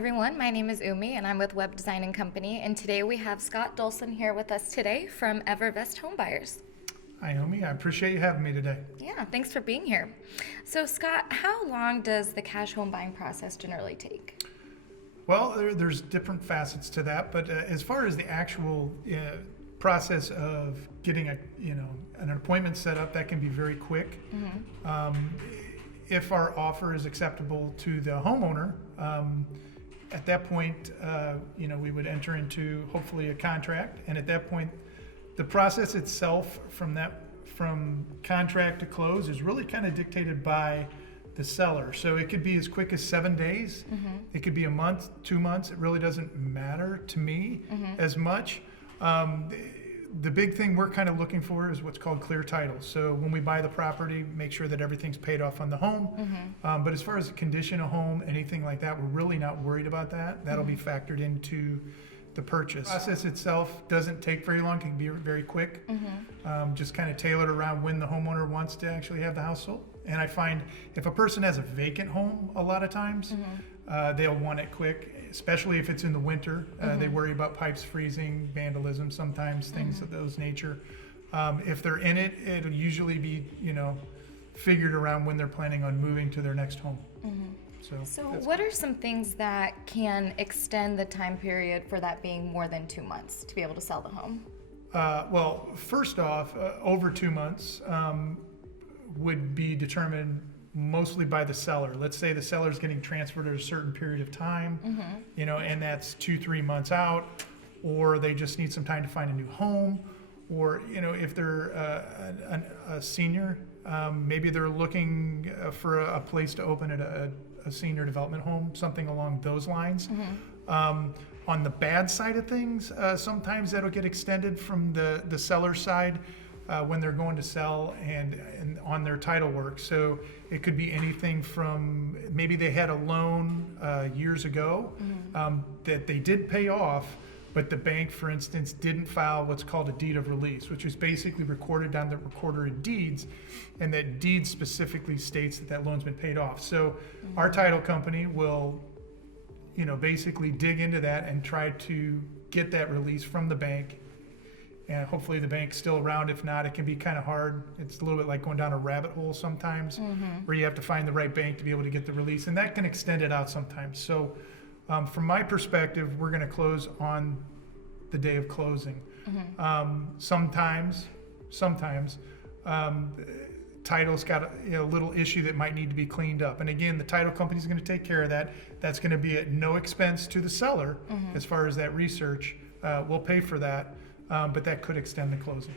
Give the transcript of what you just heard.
everyone. My name is Umi and I'm with Web Design and Company, and today we have Scott Dolson here with us today from Evervest Home Buyers. Hi, Umi. I appreciate you having me today. Yeah, thanks for being here. So Scott, how long does the cash home buying process generally take? Well, there's different facets to that, but as far as the actual process of getting an appointment set up, that can be very quick. If our offer is acceptable to the homeowner, at that point, we would enter into hopefully a contract, and at that point, the process itself from contract to close is really kind of dictated by the seller. So it could be as quick as 7 days. It could be a month, 2 months. It really doesn't matter to me as much. The big thing we're kind of looking for is what's called clear title. So when we buy the property, make sure that everything's paid off on the home. But as far as the condition of home, anything like that, we're really not worried about that. That'll be factored into the purchase. The process itself doesn't take very long, can be very quick. Just kind of tailored around when the homeowner wants to actually have the house sold. And I find if a person has a vacant home, a lot of times, they'll want it quick, especially if it's in the winter. They worry about pipes freezing, vandalism, sometimes things of those nature. If they're in it, it'll usually be, figured around when they're planning on moving to their next home. So what are some things that can extend the time period for that being more than 2 months to be able to sell the home? Well, first off, over 2 months would be determined mostly by the seller. Let's say the seller's getting transferred at a certain period of time, and that's 2-3 months out, or they just need some time to find a new home, or if they're a senior, maybe they're looking for a place to open at a senior development home, something along those lines. On the bad side of things, sometimes that'll get extended from the seller side when they're going to sell and on their title work. So it could be anything from maybe they had a loan years ago that they did pay off, but the bank, for instance, didn't file what's called a deed of release, which is basically recorded down the recorder of deeds, and that deed specifically states that loan's been paid off. So our title company will basically dig into that and try to get that release from the bank. And hopefully the bank's still around. If not, it can be kind of hard. It's a little bit like going down a rabbit hole sometimes, where you have to find the right bank to be able to get the release, and that can extend it out sometimes. So from my perspective, we're going to close on the day of closing. Sometimes title's got a little issue that might need to be cleaned up. And again, the title company's going to take care of that. That's going to be at no expense to the seller as far as that research. We'll pay for that. But that could extend the closing.